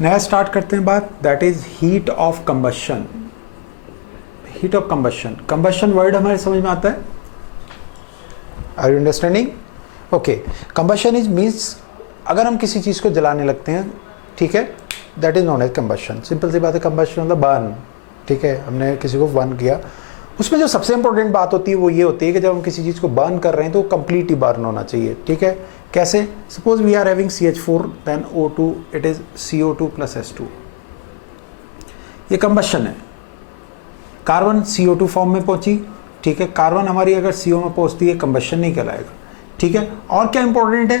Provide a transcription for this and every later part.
नया स्टार्ट करते हैं बात, that is heat of combustion. Heat of combustion, combustion word हमारे समझ में आता है, are you understanding? Okay, combustion is means अगर हम किसी चीज़ को जलाने लगते हैं, ठीक है, that is known as combustion. Simple सी बात है, कंबशन मतलब बर्न, ठीक है, हमने किसी को बर्न किया। उसमें जो सबसे इंपॉर्टेंट बात होती है वो ये होती है कि जब हम किसी चीज़ को बर्न कर रहे हैं तो कंप्लीटली बर्न होना चाहिए, ठीक है। कैसे? Suppose we are having CH4 then O2, it is CO2 plus H2, ये कंबशन है। कार्बन CO2 फॉर्म में पहुंची, ठीक है, कार्बन हमारी अगर CO में पहुंचती है कंबशन नहीं कहलाएगा, ठीक है। और क्या इंपॉर्टेंट है,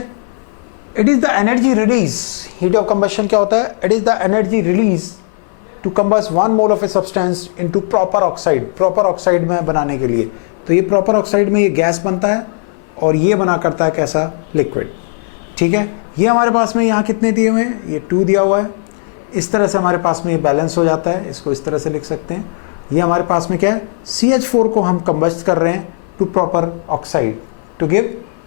it is the energy release. Heat of combustion क्या होता है? It is the energy release to combust 1 mole of a substance into proper oxide, proper oxide में बनाने के लिए। तो ये प्रॉपर ऑक्साइड में ये गैस बनता है और ये बना करता है कैसा? लिक्विड, ठीक है। ये हमारे पास में यहाँ कितने दिए हुए हैं? ये 2 दिया हुआ है। इस तरह से हमारे पास में ये बैलेंस हो जाता है, इसको इस तरह से लिख सकते हैं। ये हमारे पास में क्या है? CH4 को हम कंबस्ट कर रहे हैं to proper oxide, to give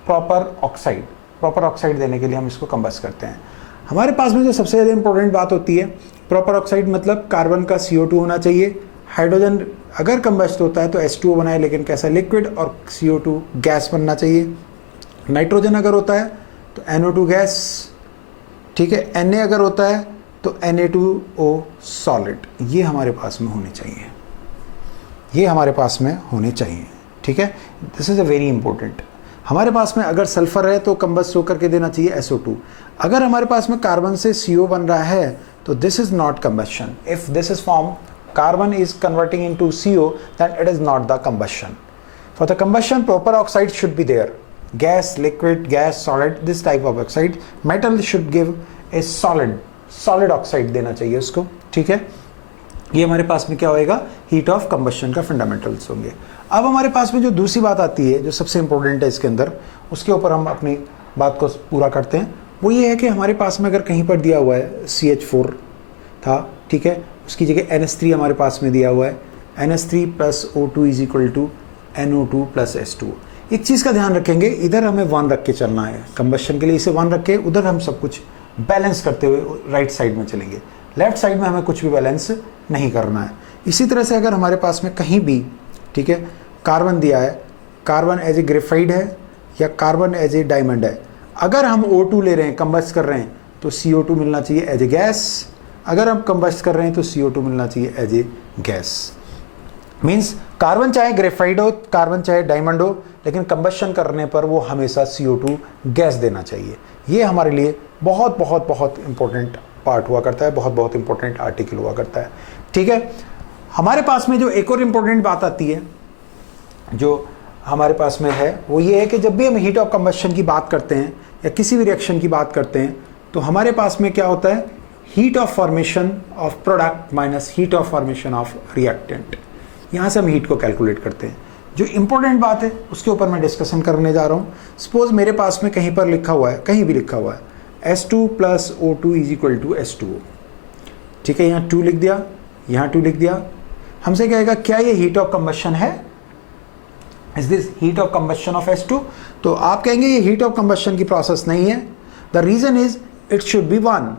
proper oxide, proper oxide देने के लिए हम इसको कंबस्ट करते हैं। हमारे पास में जो सबसे ज़्यादा इंपॉर्टेंट बात होती है, प्रॉपर ऑक्साइड मतलब कार्बन का CO2 होना चाहिए, हाइड्रोजन अगर कंबस्ट होता है तो H2O बनाए, लेकिन कैसा? लिक्विड, और CO2 गैस बनना चाहिए। नाइट्रोजन अगर होता है तो NO2 गैस, ठीक है, Na अगर होता है तो Na2O सॉलिड। ये हमारे पास में होने चाहिए, ये हमारे पास में होने चाहिए, ठीक है। This is a very important. हमारे पास में अगर सल्फर है तो कंबस्ट होकर के देना चाहिए SO2। अगर हमारे पास में कार्बन से CO बन रहा है तो this is not combustion. If this is form carbon is converting into CO, then it is not the combustion. For the combustion, proper oxide should be there. Gas, liquid, gas, solid, this type of oxide. Metal should give a solid oxide देना चाहिए उसको, ठीक है। ये हमारे पास में क्या होएगा? हीट ऑफ कंबशन का फंडामेंटल्स होंगे। अब हमारे पास में जो दूसरी बात आती है, जो सबसे इंपॉर्टेंट है इसके अंदर, उसके ऊपर हम अपनी बात को पूरा करते हैं। वो ये है कि हमारे पास में अगर कहीं पर दिया हुआ है CH4 था, ठीक है, उसकी जगह NH3 हमारे पास में दिया हुआ है, NH3 plus O2 is equal to NO2 plus H2। एक चीज़ का ध्यान रखेंगे, इधर हमें 1 रख के चलना है कंबशन के लिए, इसे 1 रख के उधर हम सब कुछ बैलेंस करते हुए राइट साइड में चलेंगे। लेफ्ट साइड में हमें कुछ भी बैलेंस नहीं करना है। इसी तरह से अगर हमारे पास में कहीं भी, ठीक है, कार्बन दिया है, कार्बन एज ए ग्रेफाइड है या कार्बन एज ए डायमंड है, अगर हम O2 ले रहे हैं, कंबस्ट कर रहे हैं, तो CO2 मिलना चाहिए एज ए गैस। अगर हम कंबस्ट कर रहे हैं तो CO2 मिलना चाहिए as a gas. Means carbon चाहे ग्रेफाइड हो, कार्बन चाहे डायमंड हो, लेकिन कंबशन करने पर वो हमेशा CO2 गैस देना चाहिए। ये हमारे लिए बहुत बहुत बहुत इंपॉर्टेंट पार्ट हुआ करता है, बहुत बहुत इंपॉर्टेंट आर्टिकल हुआ करता है, ठीक है। हमारे पास में जो एक और इंपॉर्टेंट बात आती है, जो हमारे पास में है, वो ये है कि जब भी हम हीट ऑफ कंबशन की बात करते हैं या किसी भी रिएक्शन की बात करते हैं, तो हमारे पास में क्या होता है? Heat of formation of product minus heat of formation of reactant. यहाँ से हम हीट को कैलकुलेट करते हैं। जो इंपॉर्टेंट बात है उसके ऊपर मैं डिस्कशन करने जा रहा हूँ। सपोज मेरे पास में कहीं पर लिखा हुआ है, कहीं भी लिखा हुआ है S2 plus O2 is equal to H2O, ठीक है, यहाँ 2 लिख दिया, यहाँ 2 लिख दिया। हमसे कहेगा क्या ये हीट ऑफ कंबशन है? Is this heat of combustion of H2? तो आप कहेंगे ये हीट ऑफ कंबशन की प्रोसेस नहीं है। The reason is it should be 1।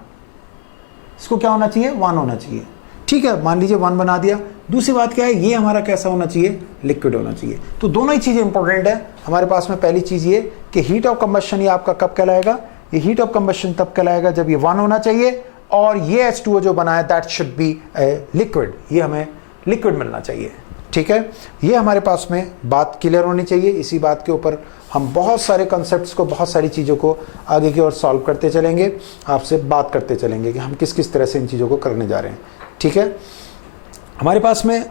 इसको क्या होना चाहिए? 1 होना चाहिए, ठीक है। मान लीजिए 1 बना दिया। दूसरी बात क्या है? ये हमारा कैसा होना चाहिए? लिक्विड होना चाहिए। तो दोनों ही चीज़ें इंपॉर्टेंट है हमारे पास में। पहली चीज़ ये कि हीट ऑफ कंबशन ये आपका कब कहलाएगा? ये हीट ऑफ कंबशन तब कहलाएगा जब ये 1 होना चाहिए, और ये H2O जो बना है that should be a liquid, ये हमें लिक्विड मिलना चाहिए, ठीक है। ये हमारे पास में बात क्लियर होनी चाहिए। इसी बात के ऊपर हम बहुत सारे कॉन्सेप्ट्स को, बहुत सारी चीज़ों को आगे की ओर सॉल्व करते चलेंगे, आपसे बात करते चलेंगे कि हम किस किस तरह से इन चीज़ों को करने जा रहे हैं, ठीक है। हमारे पास में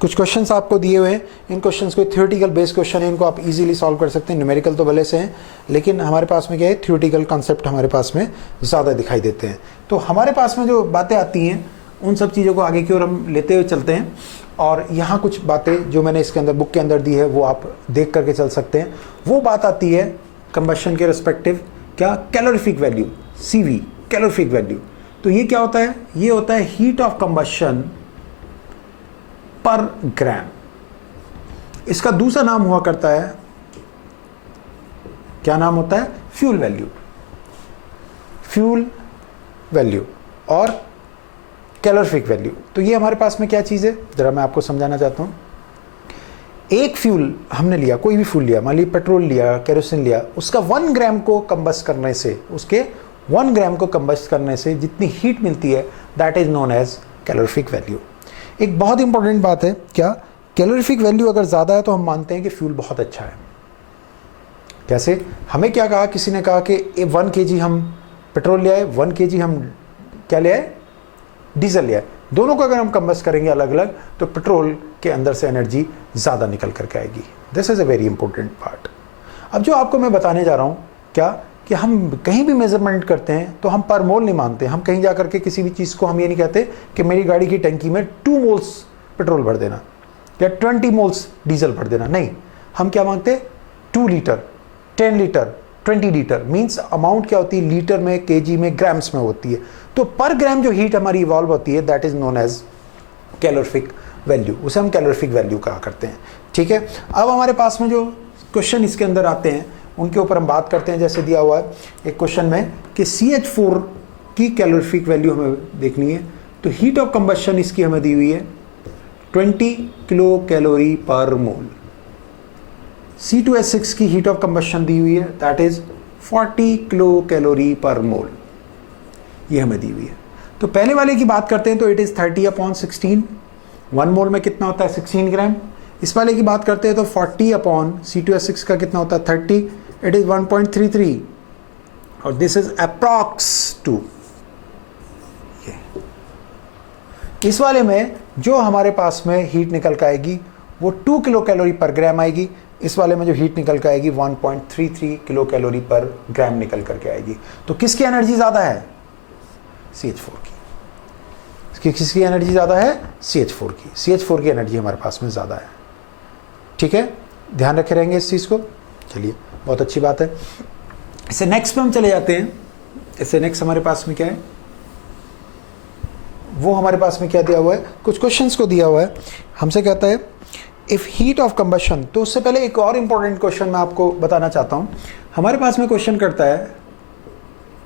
कुछ क्वेश्चंस आपको दिए हुए हैं। इन क्वेश्चंस को थ्योरेटिकल बेस्ड क्वेश्चन है, इनको आप इजीली सॉल्व कर सकते हैं। न्यूमेरिकल तो भले से हैं, लेकिन हमारे पास में क्या है? थ्योरेटिकल कॉन्सेप्ट हमारे पास में ज़्यादा दिखाई देते हैं। तो हमारे पास में जो बातें आती हैं उन सब चीज़ों को आगे की ओर हम लेते हुए चलते हैं। और यहाँ कुछ बातें जो मैंने इसके अंदर बुक के अंदर दी है वो आप देख करके चल सकते हैं। वो बात आती है कंबशन के रिस्पेक्टिव, क्या? Calorific value, CV, calorific value. तो ये क्या होता है? ये होता है हीट ऑफ कंबशन पर ग्राम। इसका दूसरा नाम हुआ करता है, क्या नाम होता है? Fuel value. फ्यूल वैल्यू, और कैलोरीफिक वैल्यू। तो ये हमारे पास में क्या चीज़ है, ज़रा मैं आपको समझाना चाहता हूँ। एक फ्यूल हमने लिया, कोई भी फ्यूल लिया, मान लीजिए पेट्रोल लिया, केरोसिन लिया, उसका 1 ग्राम को कंबस्ट करने से, उसके 1 ग्राम को कंबस्ट करने से जितनी हीट मिलती है, that is known as calorific value. एक बहुत इंपॉर्टेंट बात है, क्या कैलोरीफिक वैल्यू अगर ज़्यादा है तो हम मानते हैं कि फ्यूल बहुत अच्छा है। कैसे? हमें क्या कहा, किसी ने कहा कि 1 kg हम पेट्रोल ले आए, 1 kg हम क्या ले आए, डीजल ले आए। दोनों को अगर हम कंबस्ट करेंगे अलग अलग तो पेट्रोल के अंदर से एनर्जी ज़्यादा निकल करके आएगी। This is a very important part. अब जो आपको मैं बताने जा रहा हूँ, क्या कि हम कहीं भी मेजरमेंट करते हैं तो हम पर मोल नहीं मानते। हम कहीं जा करके किसी भी चीज़ को हम ये नहीं कहते कि मेरी गाड़ी की टंकी में 2 मोल्स पेट्रोल भर देना या 20 मोल्स डीजल भर देना। नहीं, हम क्या मांगते, 2 litre, 10 litre, 20 litre. Means amount क्या होती है, लीटर में, केजी में, ग्राम्स में होती है। तो पर ग्राम जो हीट हमारी इवॉल्व होती है, that is known as calorific value. उसे हम कैलोरीफिक वैल्यू कहा करते हैं। ठीक है, अब हमारे पास में जो क्वेश्चन इसके अंदर आते हैं उनके ऊपर हम बात करते हैं। जैसे दिया हुआ है एक क्वेश्चन में कि CH4 की कैलोरीफिक वैल्यू हमें देखनी है, तो हीट ऑफ कंबशन इसकी हमें दी हुई है 20 किलो कैलोरी पर मोल। C2H6 की हीट ऑफ कंबशन दी हुई है, that is 40 kilo calorie per मोल, ये हमें दी हुई है। तो पहले वाले की बात करते हैं तो इट इज 30/16, 1 मोल में कितना होता है, 16 ग्राम। इस वाले की बात करते हैं तो 40/C2H6 का कितना होता है, 30, इट इज 1.33, और दिस इज अप्रॉक्स 2। इस वाले में जो हमारे पास में हीट निकल के आएगी वो 2 किलो कैलोरी पर ग्राम आएगी। इस वाले में जो हीट निकल के आएगी 1.33 किलो कैलोरी पर ग्राम निकल करके आएगी। तो किसकी एनर्जी ज़्यादा है, CH4 की। किसकी एनर्जी ज़्यादा है, CH4 की। CH4 की एनर्जी हमारे पास में ज़्यादा है। ठीक है, ध्यान रखे रहेंगे इस चीज़ को। चलिए, बहुत अच्छी बात है। इससे नेक्स्ट पे हम चले जाते हैं। इससे नेक्स्ट हमारे पास में क्या है, वो हमारे पास में क्या दिया हुआ है, कुछ क्वेश्चंस को दिया हुआ है। हमसे कहता है इफ हीट ऑफ कंबशन, तो उससे पहले एक और इंपॉर्टेंट क्वेश्चन मैं आपको बताना चाहता हूं। हमारे पास में क्वेश्चन करता है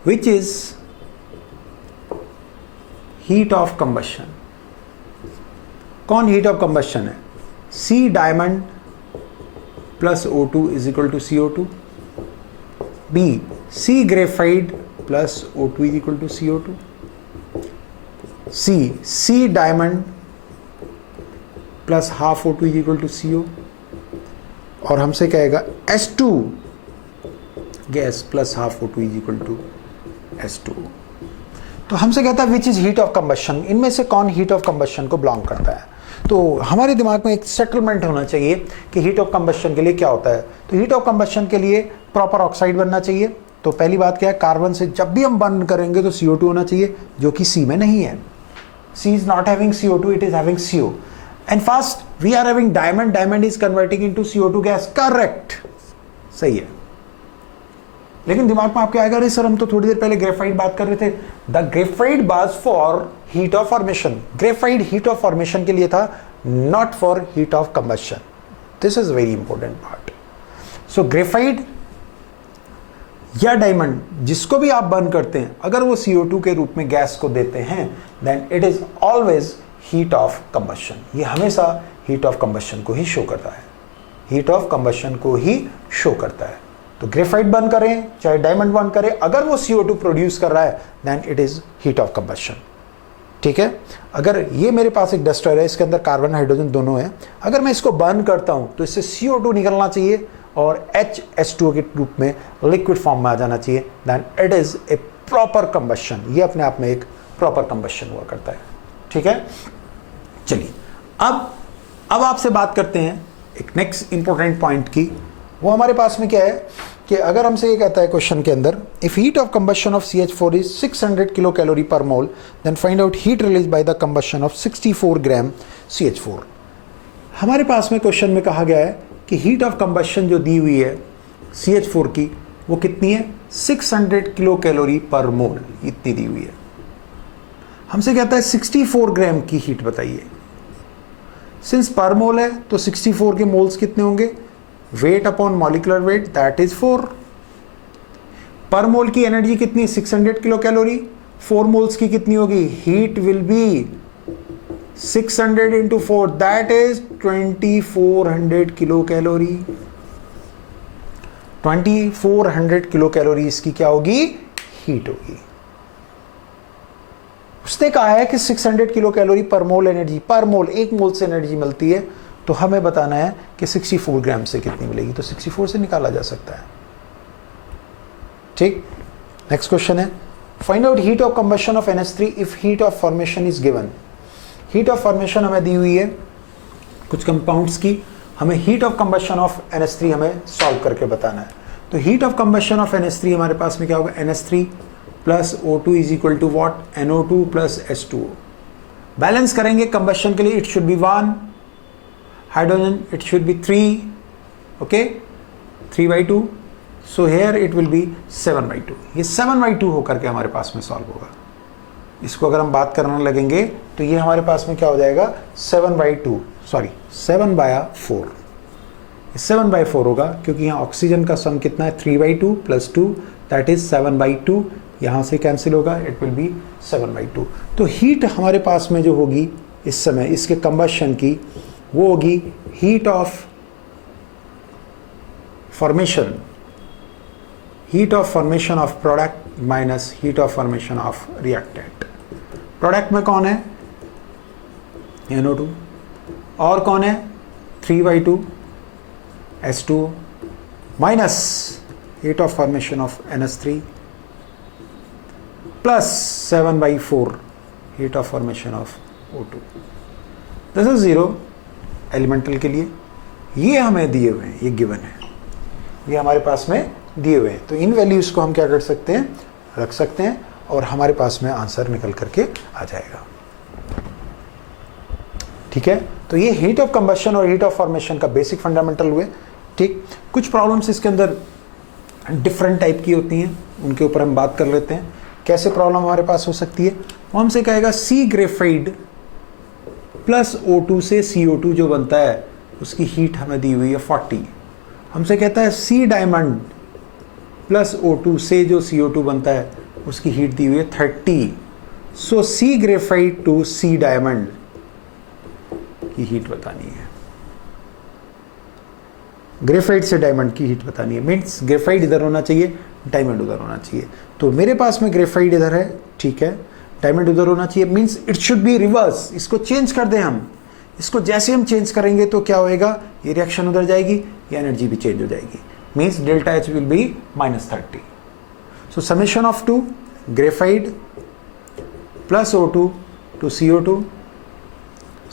which is heat of combustion. कौन हीट ऑफ कंबशन है, C diamond plus O2 is equal to CO2, B C graphite plus O2 is equal to CO2, C diamond plus half O2 is equal to CO, और हमसे कहेगा S2 gas plus half O2 is equal to S2। तो हमसे कहता है which is heat of combustion, इनमें से कौन हीट ऑफ कंबशन को बिलोंग करता है। तो हमारे दिमाग में एक सेटलमेंट होना चाहिए कि हीट ऑफ कंबशन के लिए क्या होता है। तो हीट ऑफ कंबशन के लिए प्रॉपर ऑक्साइड बनना चाहिए। तो पहली बात क्या है, कार्बन से जब भी हम बर्न करेंगे तो CO2 होना चाहिए, जो कि C में नहीं है। C is not having CO2, it is having CO. And first we are having diamond, diamond is converting into CO2 gas, correct, सही है। लेकिन दिमाग में आपके आएगा, अरे सर हम तो थोड़ी देर पहले ग्रेफाइट बात कर रहे थे। The graphite was for heat of formation, graphite heat of formation के लिए था, not for heat of combustion. This is very important part. So graphite या डायमंड जिसको भी आप बर्न करते हैं, अगर वो CO2 के रूप में गैस को देते हैं, then it is always heat of combustion. ये हमेशा हीट ऑफ कंबशन को ही शो करता है, हीट ऑफ कंबशन को ही शो करता है। तो ग्रेफाइट बर्न करें चाहे डायमंड बर्न करें, अगर वो CO2 प्रोड्यूस कर रहा है then it is heat of combustion. ठीक है, अगर ये मेरे पास एक डस्टर है, इसके अंदर कार्बन हाइड्रोजन दोनों है, अगर मैं इसको बर्न करता हूं तो इससे CO2 निकलना चाहिए और H2O के रूप में लिक्विड फॉर्म में आ जाना चाहिए, then it is a proper combustion. ये अपने आप में एक प्रॉपर कंबशन हुआ करता है। ठीक है, चलिए अब आपसे बात करते हैं एक नेक्स्ट इंपॉर्टेंट पॉइंट की। वो हमारे पास में क्या है कि अगर हमसे ये कहता है क्वेश्चन के अंदर, if heat of combustion of CH4 is 600 kilo calorie per mole, then find out heat release by the combustion of 64 gram CH4। हमारे पास में क्वेश्चन में कहा गया है कि हीट ऑफ कंबशन जो दी हुई है CH4 की, वो कितनी है, 600 किलो कैलोरी पर मोल, इतनी दी हुई है। हमसे कहता है 64 ग्राम की हीट बताइए। सिंस पर मोल है तो 64 के मोल्स कितने होंगे, weight upon molecular weight, that is 4। पर मोल की एनर्जी कितनी, 600 किलो कैलोरी, 4 मोल्स की कितनी होगी? Heat will be 600 into 4, that is 2400 kilo calorie. 2400 kilo calorie इसकी क्या होगी? हीट होगी। उसने कहा है कि 600 किलो कैलोरी पर मोल एनर्जी, पर मोल 1 मोल से एनर्जी मिलती है, तो हमें बताना है कि 64 ग्राम से कितनी मिलेगी। तो 64 से निकाला जा सकता है। ठीक, नेक्स्ट क्वेश्चन है, find out heat of combustion of NH3 if heat of formation is given. Heat of formation हमें दी हुई है कुछ कंपाउंड्स की, हमें heat of combustion of NH3 हमें सॉल्व करके बताना है। तो heat of combustion of NH3 हमारे पास में क्या होगा? NH3 plus O2 is equal to what? NO2 plus H2O। Balance करेंगे कंबशन के लिए, it should be 1, hydrogen it should be 3, okay, 3/2, so here it will be 7/2। ये 7/2 होकर के हमारे पास में सॉल्व होगा। इसको अगर हम बात करने लगेंगे तो ये हमारे पास में क्या हो जाएगा? 7/4, 7/4 होगा, क्योंकि यहाँ ऑक्सीजन का सम कितना है? 3/2 प्लस 2 दैट इज 7/2। यहाँ से कैंसिल होगा, इट विल बी 7/2। तो हीट हमारे पास में जो होगी इस समय इसके कंबशन की, वो होगी heat of formation, heat of formation of product minus heat of formation of reactant. Product में कौन है? NO2, और कौन है? 3/2 H2O minus heat of formation of NH3 plus 7/4 heat of formation of O2। This is 0 elemental के लिए। ये हमें दिए हुए हैं, ये गिवन है, ये हमारे पास में दिए हुए हैं। तो इन वैल्यूज को हम क्या कर सकते हैं? रख सकते हैं, और हमारे पास में आंसर निकल करके आ जाएगा। ठीक है, तो ये हीट ऑफ कंबशन और हीट ऑफ फॉर्मेशन का बेसिक फंडामेंटल हुए। ठीक, कुछ प्रॉब्लम्स इसके अंदर डिफरेंट टाइप की होती हैं, उनके ऊपर हम बात कर लेते हैं। कैसे प्रॉब्लम हमारे पास हो सकती है? वो हमसे कहेगा सी ग्रेफाइड प्लस O2 से CO2 जो बनता है उसकी हीट हमें दी हुई है 40। हमसे कहता है सी डायमंड प्लस O2 से जो CO2 बनता है उसकी हीट दी हुई है 30। सो सी ग्रेफाइट टू सी डायमंड की हीट बतानी है, ग्रेफाइट से डायमंड की हीट बतानी है। मीन्स ग्रेफाइट इधर होना चाहिए, डायमंड उधर होना चाहिए। तो मेरे पास में ग्रेफाइट इधर है, ठीक है, डायमंड उधर होना चाहिए। Means it should be reverse. इसको चेंज कर दें हम, इसको जैसे हम चेंज करेंगे तो क्या होएगा? ये रिएक्शन उधर जाएगी, ये एनर्जी भी चेंज हो जाएगी। Means delta H will be -30। So summation of 2 graphite plus O2 to CO2,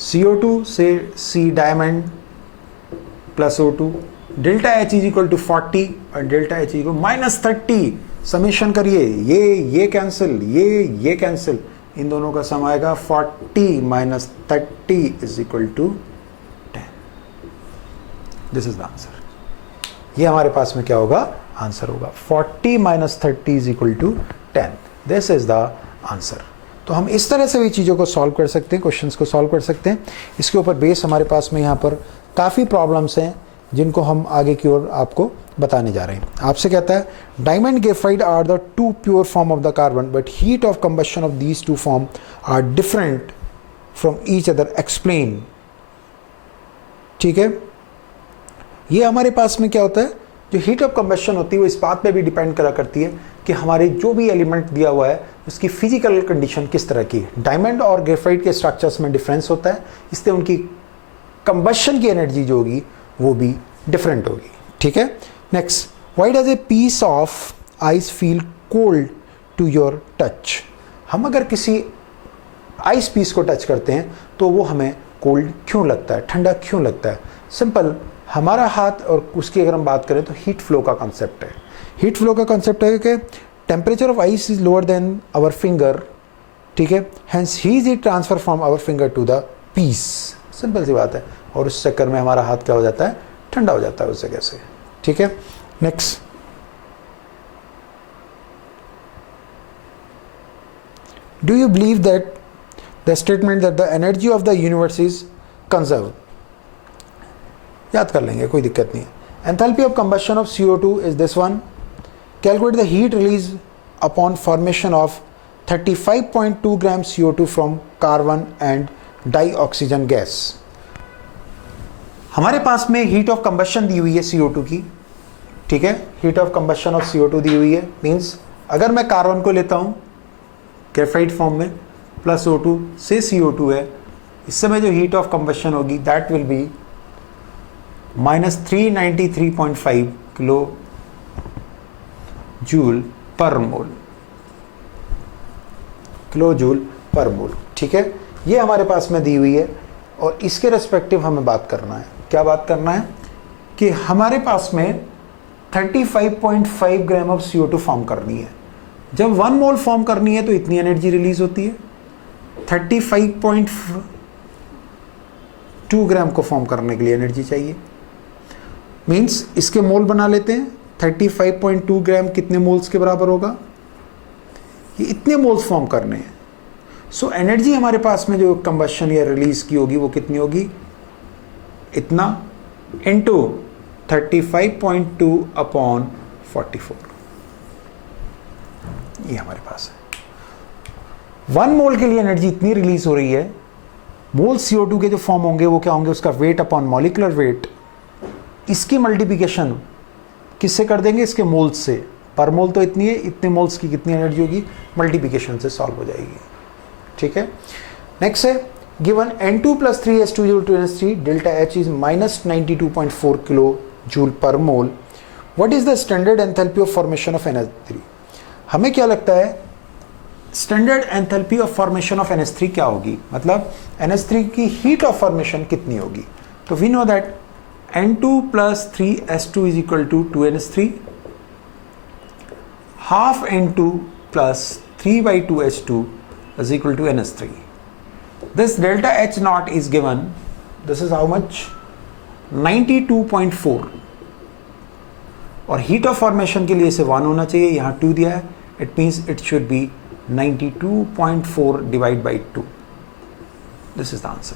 CO2 से C diamond plus O2, delta H is equal to 40 और डेल्टा H इक्वल -30। समेशन करिए, ये कैंसिल, ये कैंसिल, इन दोनों का सम आएगा 40 - 30 is equal to 10। This is the answer. ये हमारे पास में क्या होगा? आंसर होगा 40 - 30 is equal to 10। This is the answer. तो हम इस तरह से भी चीज़ों को सॉल्व कर सकते हैं, क्वेश्चंस को सॉल्व कर सकते हैं। इसके ऊपर बेस हमारे पास में यहाँ पर काफ़ी प्रॉब्लम्स हैं जिनको हम आगे की ओर आपको बताने जा रहे हैं। आपसे कहता है diamond graphite are the 2 pure form of the carbon but heat of combustion of these 2 form are different from each other, explain. ठीक है, ये हमारे पास में क्या होता है? जो हीट ऑफ कंबशन होती है वो इस बात पे भी डिपेंड करा करती है कि हमारे जो भी एलिमेंट दिया हुआ है उसकी फिजिकल कंडीशन किस तरह की है। डायमंड और ग्रेफाइट के स्ट्रक्चर्स में डिफरेंस होता है, इसलिए उनकी कंबशन की एनर्जी जो होगी वो भी डिफरेंट होगी। ठीक है, next, why does a piece of ice feel cold to your touch? हम अगर किसी आइस पीस को टच करते हैं तो वो हमें कोल्ड क्यों लगता है, ठंडा क्यों लगता है? सिंपल, हमारा हाथ और उसकी अगर हम बात करें तो हीट फ्लो का कॉन्सेप्ट है। हीट फ्लो का कॉन्सेप्ट है कि temperature of ice is lower than our finger, ठीक है, hence heat is transfer from our finger to the piece. Simple सी बात है, और उस चक्कर में हमारा हाथ क्या हो जाता है? ठंडा हो जाता है उस जगह से। ठीक है, next, do you believe that the statement that the energy of the universe is conserve? याद कर लेंगे, कोई दिक्कत नहीं है। Enthalpy of combustion of CO2 is this one. Calculate the heat release upon formation of 35.2 gram CO2 from carbon and dioxygen gas. हमारे पास में हीट ऑफ कंबशन दी हुई है CO2 की, ठीक है, heat of combustion of CO2 दी हुई है। मींस अगर मैं कार्बन को लेता हूं ग्रेफाइट फॉर्म में प्लस O2 से CO2 है, इस समय जो हीट ऑफ कंबशन होगी that will be -393.5 kilo joule पर मोल, किलो जूल पर मोल, ठीक है। ये हमारे पास में दी हुई है और इसके रेस्पेक्टिव हमें बात करना है। क्या बात करना है कि हमारे पास में 35.5 ग्राम ऑफ CO2 फॉर्म करनी है। जब 1 मोल फॉर्म करनी है तो इतनी एनर्जी रिलीज होती है। 35.2 ग्राम को फॉर्म करने के लिए एनर्जी चाहिए। मींस इसके मोल बना लेते हैं। 35.2 ग्राम कितने मोल्स के बराबर होगा? ये इतने मोल्स फॉर्म करने हैं। सो एनर्जी हमारे पास में जो कंबशन या रिलीज की होगी वो कितनी होगी? इतना इंटू 35.2 अपॉन 44, ये हमारे पास है। 1 मोल के लिए एनर्जी इतनी रिलीज हो रही है। मोल CO2 के जो फॉर्म होंगे वो क्या होंगे? उसका वेट अपॉन मॉलिक्यूलर वेट, इसकी मल्टीप्लिकेशन किससे कर देंगे? इसके मोल्स से। पर मोल तो इतनी है, इतने मोल्स की कितनी एनर्जी होगी? मल्टीप्लिकेशन से सॉल्व हो जाएगी, ठीक है। नेक्स्ट है given N2 + 3H2 = 2NH3, delta H is -92.4 kilo joule पर मोल। What is the standard enthalpy of formation of NH3? हमें क्या लगता है standard enthalpy of formation of NH3 क्या होगी? मतलब NH3 की हीट ऑफ फॉर्मेशन कितनी होगी? तो we know that N2 + 3H2 = 2NH3, half N2 + 3/2H2 is equal to NH3. This delta H naught is given. This is how much? 92.4. और heat of formation के लिए इसे 1 होना चाहिए, यहाँ 2 दिया है। It means it should B 92.4 divide by 2. This is the answer.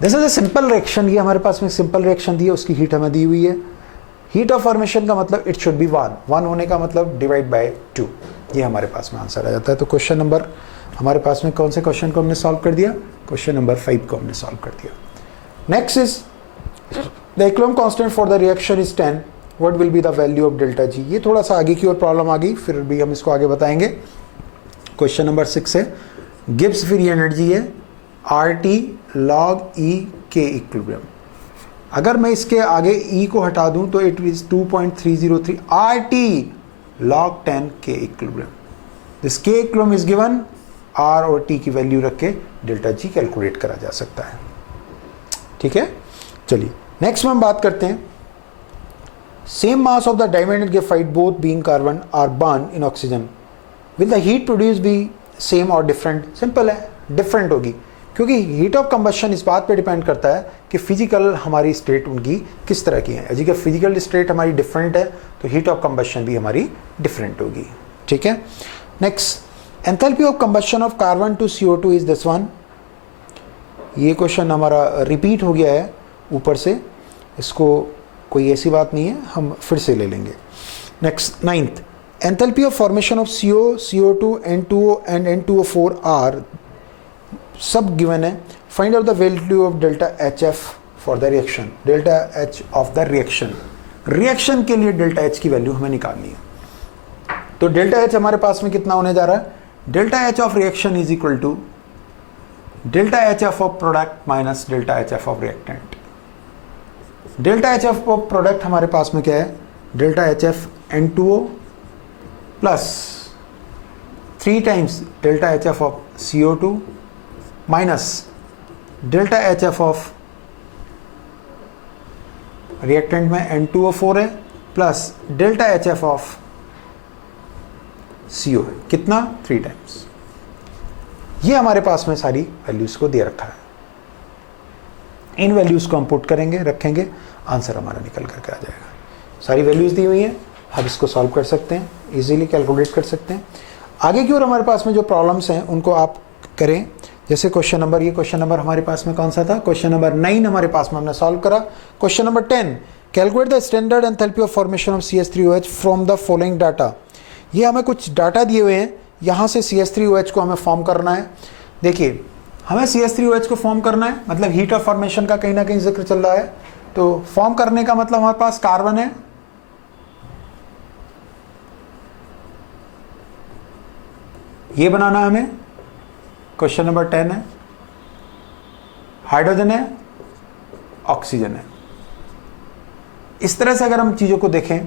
This is a simple reaction. ये हमारे पास में सिंपल रिएक्शन दी है, उसकी हीट हमें दी हुई है। हीट ऑफ फॉर्मेशन का मतलब इट शुड बी 1 होने का मतलब डिवाइड बाय 2। ये हमारे पास में आंसर आ जाता है। तो क्वेश्चन नंबर हमारे पास में कौन से क्वेश्चन को हमने सॉल्व कर दिया? क्वेश्चन नंबर 5 को हमने सॉल्व कर दिया। Next is the equilibrium constant for the reaction is 10, what will be the value of delta G. ये थोड़ा सा आगे की ओर प्रॉब्लम आ गई, फिर भी हम इसको आगे बताएंगे। क्वेश्चन नंबर 6 है गिब्स फ्री एनर्जी है RT log E K equilibrium. अगर मैं इसके आगे E को हटा दूं तो it is 2.303 RT log 10 K equilibrium. This K equilibrium is given, R और T की वैल्यू रख के डेल्टा जी कैलकुलेट करा जा सकता है, ठीक है। चलिए नेक्स्ट में हम बात करते हैं same mass of the diamond and graphite both being carbon are burn in oxygen, will the heat produce be same और डिफरेंट? सिंपल है, डिफरेंट होगी, क्योंकि हीट ऑफ कंबशन इस बात पे डिपेंड करता है कि फिजिकल हमारी स्टेट उनकी किस तरह की है। अगर फिजिकल स्टेट हमारी डिफरेंट है तो हीट ऑफ कंबशन भी हमारी डिफरेंट होगी, ठीक है। Next enthalpy of combustion of carbon to CO2 is this one. ये क्वेश्चन हमारा रिपीट हो गया है ऊपर से, इसको कोई ऐसी बात नहीं है, हम फिर से ले लेंगे। Next 9th enthalpy of formation of CO, CO2, N2O and N2O4 are सब गिवन है। Find out the value of delta HF for the reaction. Delta H of the reaction, reaction के लिए डेल्टा H की value हमें निकालनी है। तो delta H हमारे पास में कितना होने जा रहा है? Delta H of reaction is equal to delta HF of product minus delta HF of reactant. Delta HF of product हमारे पास में क्या है? Delta HF N2O plus 3 times delta HF of CO2 minus delta HF of reactant में N2O4 है plus delta HF of CO है। कितना? 3 times. ये हमारे पास में सारी वैल्यूज को दे रखा है। इन वैल्यूज को हम पुट करेंगे, रखेंगे, आंसर हमारा निकल करके आ जाएगा। सारी वैल्यूज दी हुई हैं, हम इसको सॉल्व कर सकते हैं, इजीली कैलकुलेट कर सकते हैं। आगे की ओर हमारे पास में जो प्रॉब्लम्स हैं उनको आप करें। जैसे क्वेश्चन नंबर, ये क्वेश्चन नंबर हमारे पास में कौन सा था? क्वेश्चन नंबर 9 हमारे पास में हमने सॉल्व करा। Question number 10 calculate the standard enthalpy of formation of CH3OH from the following data. ये हमें कुछ डाटा दिए हुए हैं, यहाँ से CH3OH को हमें फॉर्म करना है। देखिए हमें CH3OH को फॉर्म करना है, मतलब हीट ऑफ फॉर्मेशन का कहीं ना कहीं जिक्र चल रहा है। तो फॉर्म करने का मतलब हमारे पास कार्बन है, ये बनाना है हमें, क्वेश्चन नंबर 10 है। हाइड्रोजन है, ऑक्सीजन है। इस तरह से अगर हम चीज़ों को देखें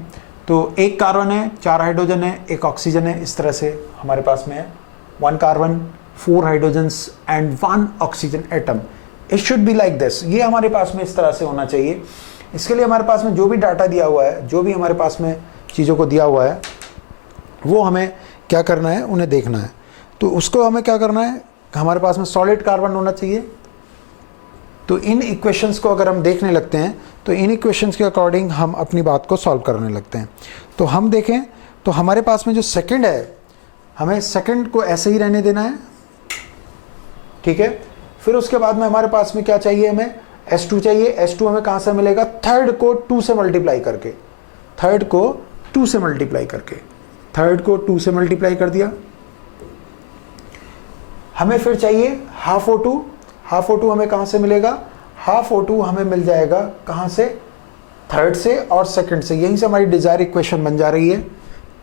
तो एक कार्बन है, 4 हाइड्रोजन है, एक ऑक्सीजन है, इस तरह से हमारे पास में है 1 carbon 4 hydrogens and 1 oxygen atom. It should be like this, ये हमारे पास में इस तरह से होना चाहिए। इसके लिए हमारे पास में जो भी डाटा दिया हुआ है, जो भी हमारे पास में चीज़ों को दिया हुआ है, वो हमें क्या करना है, उन्हें देखना है। तो उसको हमें क्या करना है, हमारे पास में सॉलिड कार्बन होना चाहिए। तो इन इक्वेशंस को अगर हम देखने लगते हैं तो इन इक्वेशंस के अकॉर्डिंग हम अपनी बात को सॉल्व करने लगते हैं। तो हम देखें तो हमारे पास में जो सेकंड है, हमें सेकंड को ऐसे ही रहने देना है, ठीक है। फिर उसके बाद में हमारे पास में क्या चाहिए, हमें S2 चाहिए। S2 हमें कहाँ से मिलेगा, थर्ड को 2 से मल्टीप्लाई करके, थर्ड को 2 से मल्टीप्लाई करके, थर्ड को 2 से मल्टीप्लाई कर दिया। हमें फिर चाहिए हाफ O2। हाफ O2 हमें कहाँ से मिलेगा, हाफ O2 हमें मिल जाएगा कहाँ से, थर्ड से और सेकंड से। यहीं से हमारी डिजायर इक्वेशन बन जा रही है,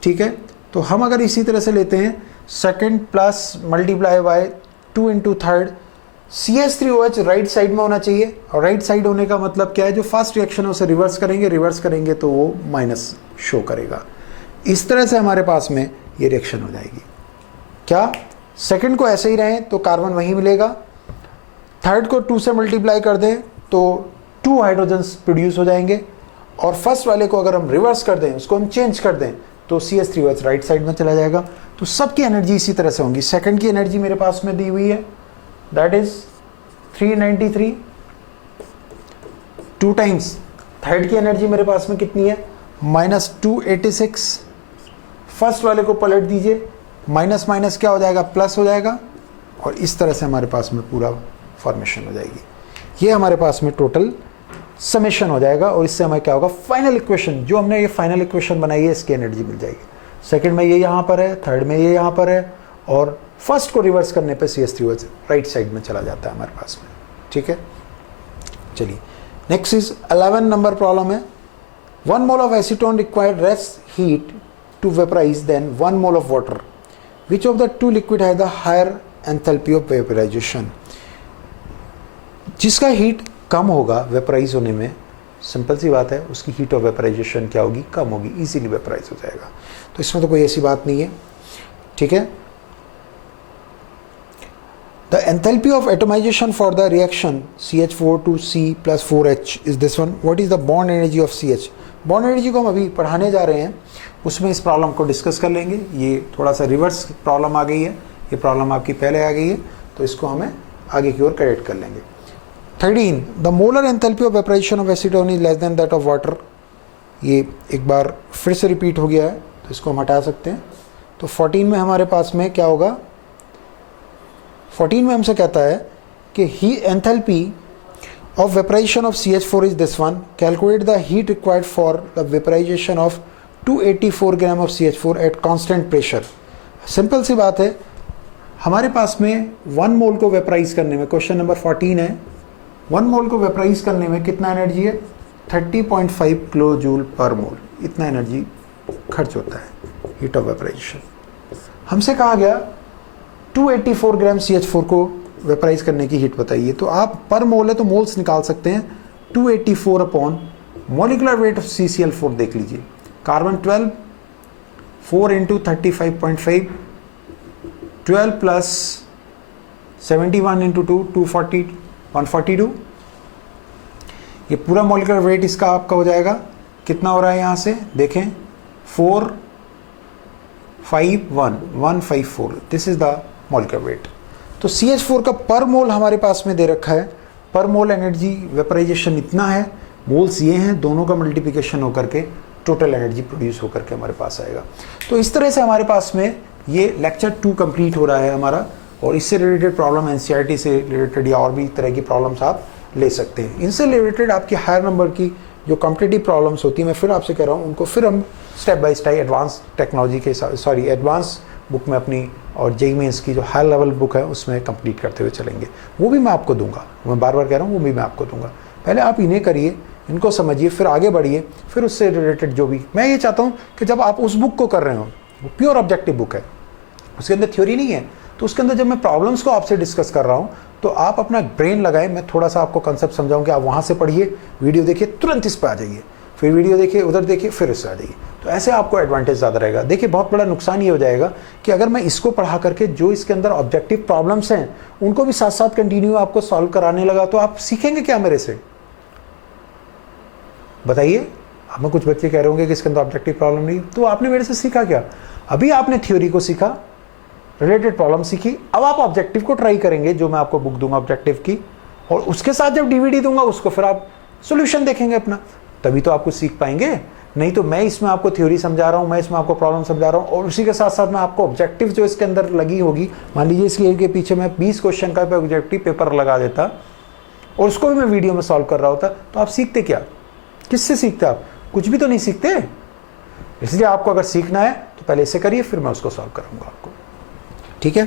ठीक है। तो हम अगर इसी तरह से लेते हैं, second plus multiply by 2 into third, CH3OH right side में होना चाहिए। और राइट साइड होने का मतलब क्या है, जो फर्स्ट रिएक्शन है उसे रिवर्स करेंगे, रिवर्स करेंगे तो वो माइनस शो करेगा। इस तरह से हमारे पास में ये रिएक्शन हो जाएगी। क्या सेकंड को ऐसे ही रहें तो कार्बन वहीं मिलेगा, थर्ड को 2 से मल्टीप्लाई कर दें तो 2 हाइड्रोजन्स प्रोड्यूस हो जाएंगे, और फर्स्ट वाले को अगर हम रिवर्स कर दें, उसको हम चेंज कर दें तो CH3OH राइट साइड में चला जाएगा। तो सबकी एनर्जी इसी तरह से होंगी। सेकंड की एनर्जी मेरे पास में दी हुई है, दैट इज 393, 2 टाइम्स थर्ड की एनर्जी मेरे पास में कितनी है, -286। फर्स्ट वाले को पलट दीजिए, माइनस माइनस क्या हो जाएगा, प्लस हो जाएगा, और इस तरह से हमारे पास में पूरा फॉर्मेशन हो जाएगी। ये हमारे पास में टोटल समेशन हो जाएगा, और इससे हमें क्या होगा, फाइनल इक्वेशन, जो हमने ये फाइनल इक्वेशन बनाई है, इसकी एनर्जी मिल जाएगी। सेकंड में ये यहाँ पर है, थर्ड में ये यहाँ पर है, और फर्स्ट को रिवर्स करने पे CH3OH राइट साइड में चला जाता है हमारे पास में, ठीक है। चलिए नेक्स्ट इज 11 नंबर प्रॉब्लम है। 1 mole of acetone required less heat to vaporize than 1 mole of water, which of the 2 liquid has the higher enthalpy of vaporization. जिसका हीट कम होगा वेपराइज होने में, सिंपल सी बात है, उसकी हीट ऑफ वेपराइजेशन क्या होगी, कम होगी, इजीली वेपराइज हो जाएगा। तो इसमें तो कोई ऐसी बात नहीं है, ठीक है। The enthalpy of atomization for the reaction CH4 to C plus 4H is this one. What is the bond energy of CH। Bond energy को हम अभी पढ़ाने जा रहे हैं, उसमें इस प्रॉब्लम को डिस्कस कर लेंगे। ये थोड़ा सा रिवर्स प्रॉब्लम आ गई है, ये प्रॉब्लम आपकी पहले आ गई है, तो इसको हमें आगे की ओर करेक्ट कर लेंगे। 13 the molar enthalpy of vaporization of acetone is less than that of water. ये एक बार फिर से रिपीट हो गया है, तो इसको हम हटा सकते हैं। तो 14 में हमारे पास में क्या होगा, 14 में हमसे कहता है कि ही enthalpy of vaporization of CH4 is this one. Calculate the heat required for the vaporization of 284 gram of CH4 at constant pressure. Simple सी बात है, हमारे पास में 1 मोल को वेपराइज करने में, क्वेश्चन नंबर 14 है, 1 मोल को वेपराइज करने में कितना एनर्जी है, 30.5 किलो जूल पर मोल, इतना एनर्जी खर्च होता है हीट ऑफ वेपराइजेशन। हमसे कहा गया 284 ग्राम CH4 को वेपराइज करने की हीट बताइए। तो आप पर मोल है तो मोल्स निकाल सकते हैं, 284 upon molecular weight of CCl4 देख लीजिए, कार्बन 12, 4 इंटू 35.5, 12 प्लस 71 इंटू 2, 240, 142। ये पूरा मॉलिकुलर वेट इसका आपका हो जाएगा, कितना हो रहा है यहाँ से देखें, 451, 154, this is the molecular weight. तो CH4 का पर मोल हमारे पास में दे रखा है, पर मोल एनर्जी वेपराइजेशन इतना है, मोल्स ये हैं, दोनों का मल्टीप्लिकेशन होकर के टोटल एनर्जी प्रोड्यूस होकर के हमारे पास आएगा। तो इस तरह से हमारे पास में ये लेक्चर 2 कंप्लीट हो रहा है हमारा, और इससे रिलेटेड प्रॉब्लम NCERT से रिलेटेड या और भी तरह की प्रॉब्लम्स आप ले सकते हैं। इनसे रिलेटेड आपकी हायर नंबर की जो कॉम्पिटिटिव प्रॉब्लम्स होती है, मैं फिर आपसे कह रहा हूँ, उनको फिर हम step by step advance technology के साथ, एडवांस बुक में अपनी और जेईई मेंस की जो हाई लेवल बुक है उसमें कंप्लीट करते हुए चलेंगे, वो भी मैं आपको दूंगा। मैं बार बार कह रहा हूँ, वो भी मैं आपको दूंगा। पहले आप इन्हें करिए, इनको समझिए, फिर आगे बढ़िए, फिर उससे रिलेटेड जो भी मैं ये चाहता हूँ कि जब आप उस बुक को कर रहे हो, वो प्योर ऑब्जेक्टिव बुक है, उसके अंदर थ्योरी नहीं है, तो उसके अंदर जब मैं प्रॉब्लम्स को आपसे डिस्कस कर रहा हूँ तो आप अपना ब्रेन लगाएं, मैं थोड़ा सा आपको कंसेप्ट समझाऊं कि आप वहाँ से पढ़िए, वीडियो देखिए, तुरंत इस पर आ जाइए, फिर वीडियो देखिए, उधर देखिए, फिर इससे आ जाइए। तो ऐसे आपको एडवांटेज ज़्यादा रहेगा। देखिए बहुत बड़ा नुकसान ये हो जाएगा कि अगर मैं इसको पढ़ा करके जो इसके अंदर ऑब्जेक्टिव प्रॉब्लम्स हैं उनको भी साथ साथ कंटिन्यू आपको सॉल्व कराने लगा, तो आप सीखेंगे क्या मेरे से, बताइए। अब मैं कुछ बच्चे कह रहे होंगे कि इसके अंदर ऑब्जेक्टिव प्रॉब्लम नहीं, तो आपने मेरे से सीखा क्या? अभी आपने थ्योरी को सीखा, रिलेटेड प्रॉब्लम सीखी, अब आप ऑब्जेक्टिव को ट्राई करेंगे, जो मैं आपको बुक दूंगा ऑब्जेक्टिव की, और उसके साथ जब डीवीडी दूंगा उसको फिर आप सॉल्यूशन देखेंगे अपना, तभी तो आपको सीख पाएंगे। नहीं तो मैं इसमें आपको थ्योरी समझा रहा हूं, मैं इसमें आपको प्रॉब्लम समझा रहा हूं, और उसी के साथ साथ मैं आपको ऑब्जेक्टिव जो इसके अंदर लगी होगी, मान लीजिए इसके के पीछे मैं 20 क्वेश्चन का ऑब्जेक्टिव पेपर लगा देता और उसको भी मैं वीडियो में सॉल्व कर रहा होता, तो आप सीखते क्या? किससे सीखते आप? कुछ भी तो नहीं सीखते। इसलिए आपको अगर सीखना है तो पहले इसे करिए, फिर मैं उसको सॉल्व कराऊंगा आपको, ठीक है।